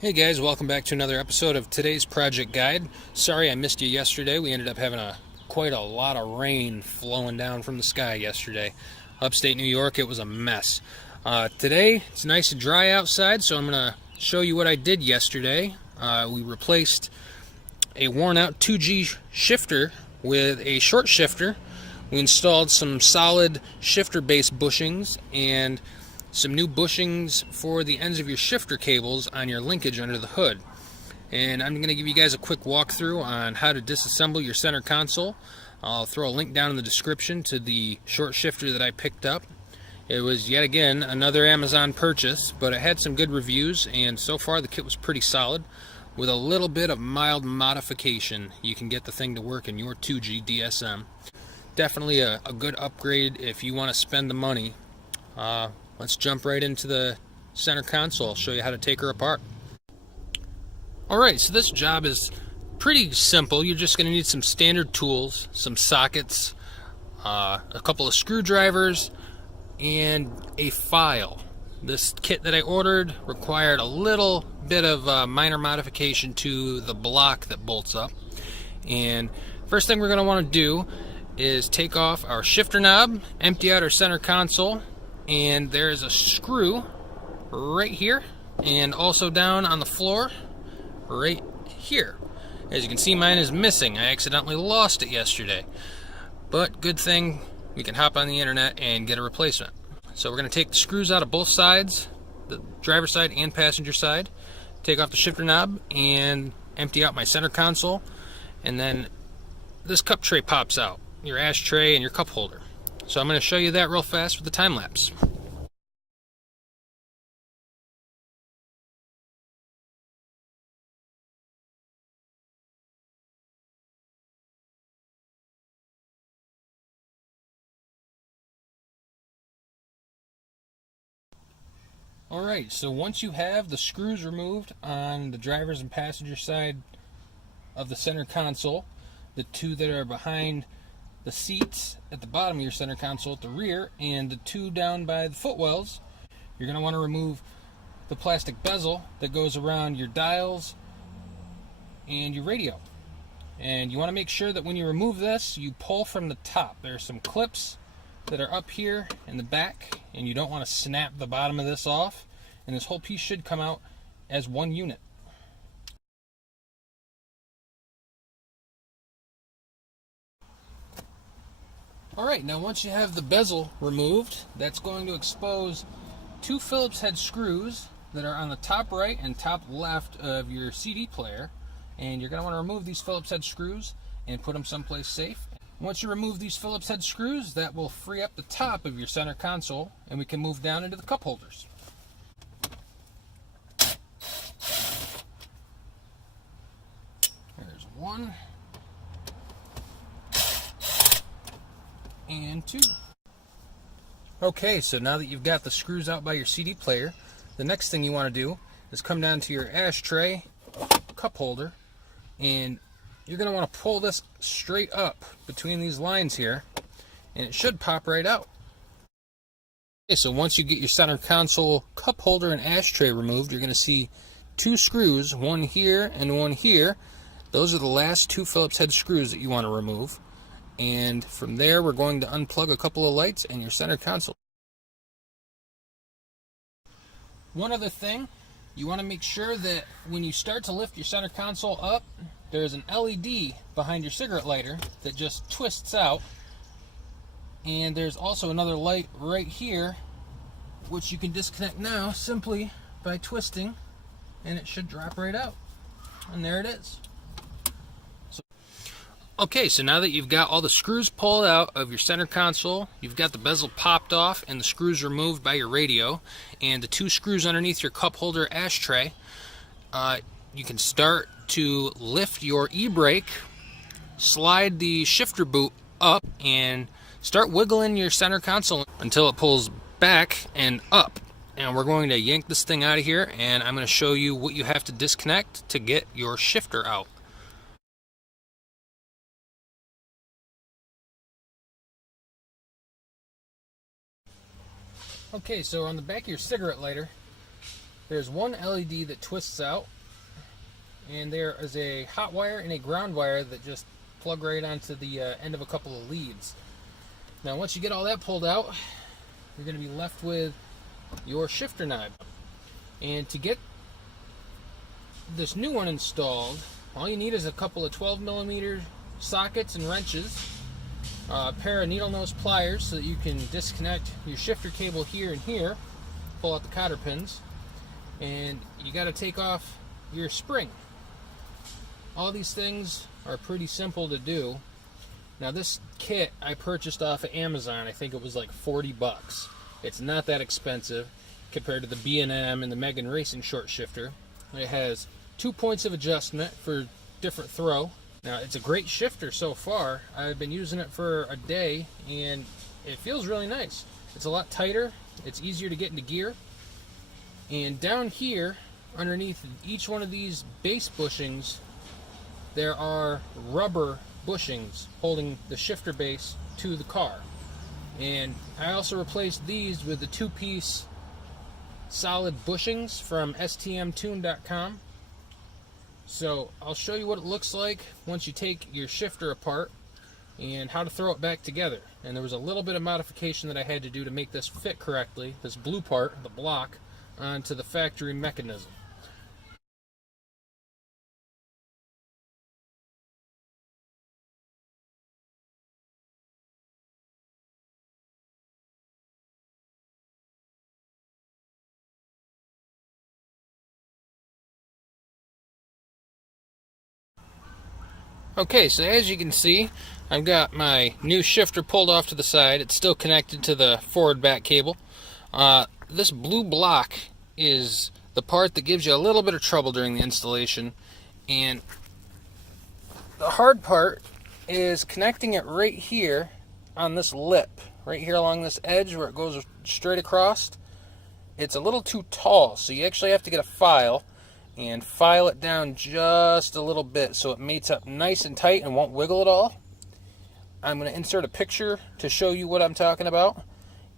Hey guys, welcome back to another episode of today's project guide. Sorry I missed you yesterday. We ended up having quite a lot of rain flowing down from the sky yesterday. Upstate New York, it was a mess. Today, it's nice and dry outside, so I'm going to show you what I did yesterday. We replaced a worn out 2G shifter with a short shifter. We installed some solid shifter base bushings and some new bushings for the ends of your shifter cables on your linkage under the hood. And I'm going to give you guys a quick walkthrough on how to disassemble your center console. I'll throw a link down in the description to the short shifter that I picked up. It was yet again another Amazon purchase, but it had some good reviews, and so far the kit was pretty solid. With a little bit of mild modification, you can get the thing to work in your 2G DSM. Definitely a good upgrade if you want to spend the money. Let's jump right into the center console. I'll show you how to take her apart. Alright, so this job is pretty simple. You're just going to need some standard tools, some sockets, a couple of screwdrivers, and a file. This kit that I ordered required a little bit of minor modification to the block that bolts up. And first thing we're going to want to do is take off our shifter knob, empty out our center console, and there's a screw right here and also down on the floor right here. As you can see, mine is missing. I accidentally lost it yesterday, but good thing we can hop on the internet and get a replacement. So we're going to take the screws out of both sides, the driver's side and passenger side, take off the shifter knob and empty out my center console, and then this cup tray pops out, your ashtray and your cup holder. So I'm going to show you that real fast with the time lapse. Alright, so once you have the screws removed on the driver's and passenger side of the center console, the two that are behind the seats at the bottom of your center console at the rear, and the two down by the footwells, you're going to want to remove the plastic bezel that goes around your dials and your radio. And you want to make sure that when you remove this, you pull from the top. There are some clips that are up here in the back, and you don't want to snap the bottom of this off, and this whole piece should come out as one unit. Alright, now once you have the bezel removed, that's going to expose two Phillips head screws that are on the top right and top left of your CD player, and you're going to want to remove these Phillips head screws and put them someplace safe. Once you remove these Phillips head screws, that will free up the top of your center console, and we can move down into the cup holders. There's one and two. Okay, so now that you've got the screws out by your CD player, the next thing you want to do is come down to your ashtray cup holder, and you're going to want to pull this straight up between these lines here, and it should pop right out. Okay, so once you get your center console cup holder and ashtray removed, you're going to see two screws, one here and one here. Those are the last two Phillips head screws that you want to remove. And from there, we're going to unplug a couple of lights and your center console. One other thing, you want to make sure that when you start to lift your center console up, there's an LED behind your cigarette lighter that just twists out. And there's also another light right here, which you can disconnect now simply by twisting, and it should drop right out. And there it is. Okay, so now that you've got all the screws pulled out of your center console, you've got the bezel popped off and the screws removed by your radio, and the two screws underneath your cup holder ashtray, you can start to lift your e-brake, slide the shifter boot up, and start wiggling your center console until it pulls back and up. And we're going to yank this thing out of here, and I'm going to show you what you have to disconnect to get your shifter out. Okay, so on the back of your cigarette lighter, there's one LED that twists out, and there is a hot wire and a ground wire that just plug right onto the end of a couple of leads. Now once you get all that pulled out, you're going to be left with your shifter knob. And to get this new one installed, all you need is a couple of 12mm sockets and wrenches, a pair of needle nose pliers so that you can disconnect your shifter cable here and here, pull out the cotter pins, and you got to take off your spring. All these things are pretty simple to do. Now this kit I purchased off of Amazon. I think it was like 40 bucks. It's not that expensive compared to the B&M and the Megan Racing short shifter. It has 2 points of adjustment for different throw. Now it's a great shifter so far. I've been using it for a day and it feels really nice. It's a lot tighter, it's easier to get into gear. And down here, underneath each one of these base bushings, there are rubber bushings holding the shifter base to the car. And I also replaced these with the 2-piece solid bushings from stmtune.com. So I'll show you what it looks like once you take your shifter apart and how to throw it back together. And there was a little bit of modification that I had to do to make this fit correctly, this blue part, the block, onto the factory mechanism. Okay, so as you can see, I've got my new shifter pulled off to the side. It's still connected to the forward back cable. This blue block is the part that gives you a little bit of trouble during the installation, and the hard part is connecting it right here on this lip, right here along this edge where it goes straight across. It's a little too tall, so you actually have to get a file and file it down just a little bit so it mates up nice and tight and won't wiggle at all. I'm going to insert a picture to show you what I'm talking about.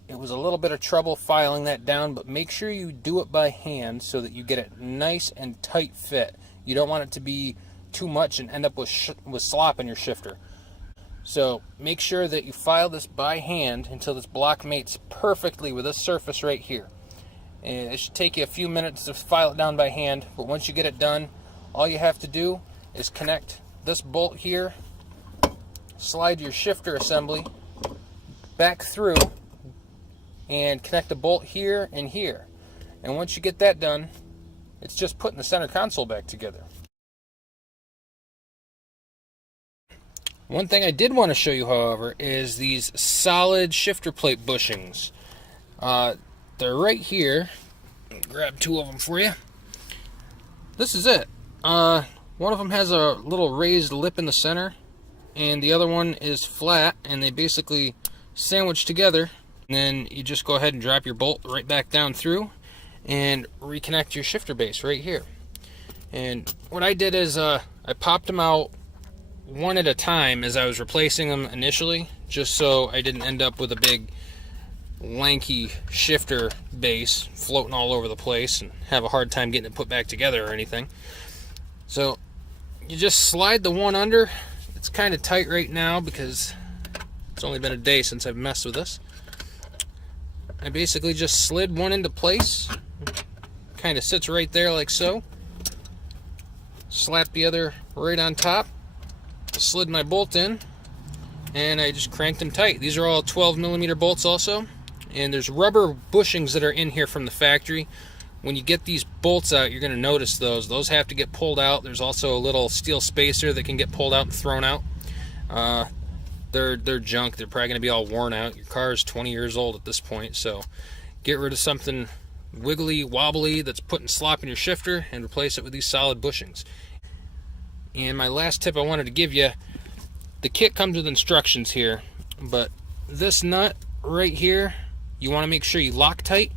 It was a little bit of trouble filing that down, but make sure you do it by hand so that you get it nice and tight fit. You don't want it to be too much and end up with slop in your shifter. So make sure that you file this by hand until this block mates perfectly with this surface right here. And it should take you a few minutes to file it down by hand, but once you get it done, all you have to do is connect this bolt here, slide your shifter assembly back through, and connect the bolt here and here. And once you get that done, it's just putting the center console back together. One thing I did want to show you, however, is these solid shifter plate bushings. They're right here. Grab 2 of them for you. This is it. One of them has a little raised lip in the center, and the other one is flat, and they basically sandwich together. And then you just go ahead and drop your bolt right back down through and reconnect your shifter base right here. And what I did is I popped them out one at a time as I was replacing them initially, just so I didn't end up with a big lanky shifter base floating all over the place and have a hard time getting it put back together or anything. So you just slide the one under. It's kind of tight right now because it's only been a day since I've messed with this. I basically just slid one into place, kind of sits right there like so. Slap the other right on top, slid my bolt in, and I just cranked them tight. These are all 12mm bolts also. And there's rubber bushings that are in here from the factory. When you get these bolts out, you're going to notice those. Those have to get pulled out. There's also a little steel spacer that can get pulled out and thrown out. They're junk. They're probably going to be all worn out. Your car is 20 years old at this point, so get rid of something wiggly, wobbly that's putting slop in your shifter and replace it with these solid bushings. And my last tip I wanted to give you, the kit comes with instructions here, but this nut right here, you want to make sure you Loctite,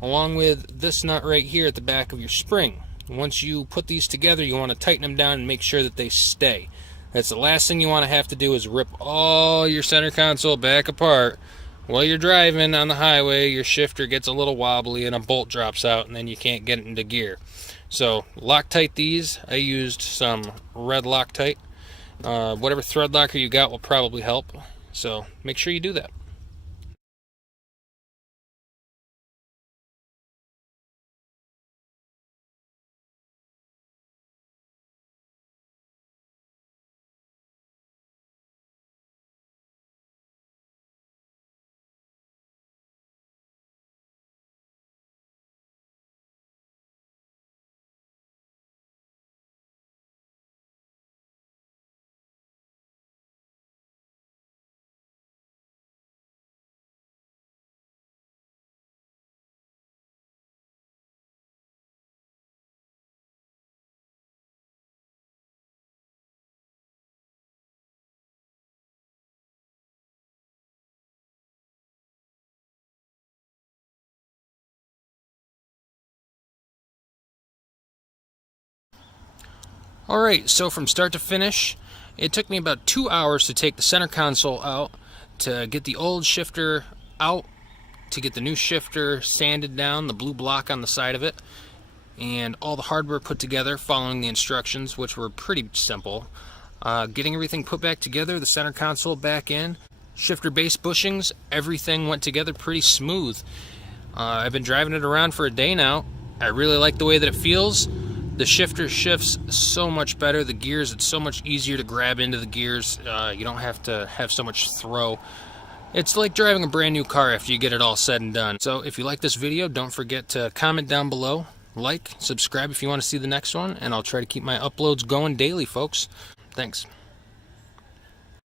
along with this nut right here at the back of your spring. Once you put these together, you want to tighten them down and make sure that they stay. That's the last thing you want to have to do, is rip all your center console back apart while you're driving on the highway, your shifter gets a little wobbly and a bolt drops out, and then you can't get it into gear. So Loctite these. I used some red Loctite. Whatever thread locker you got will probably help. So make sure you do that. Alright, so from start to finish, it took me about 2 hours to take the center console out, to get the old shifter out, to get the new shifter sanded down, the blue block on the side of it, and all the hardware put together following the instructions, which were pretty simple. Getting everything put back together, the center console back in, shifter base bushings, everything went together pretty smooth. I've been driving it around for a day now. I really like the way that it feels. The shifter shifts so much better. The gears, it's so much easier to grab into the gears. You don't have to have so much throw. It's like driving a brand new car after you get it all said and done. So if you like this video, don't forget to comment down below, like, subscribe if you want to see the next one, and I'll try to keep my uploads going daily, folks. Thanks.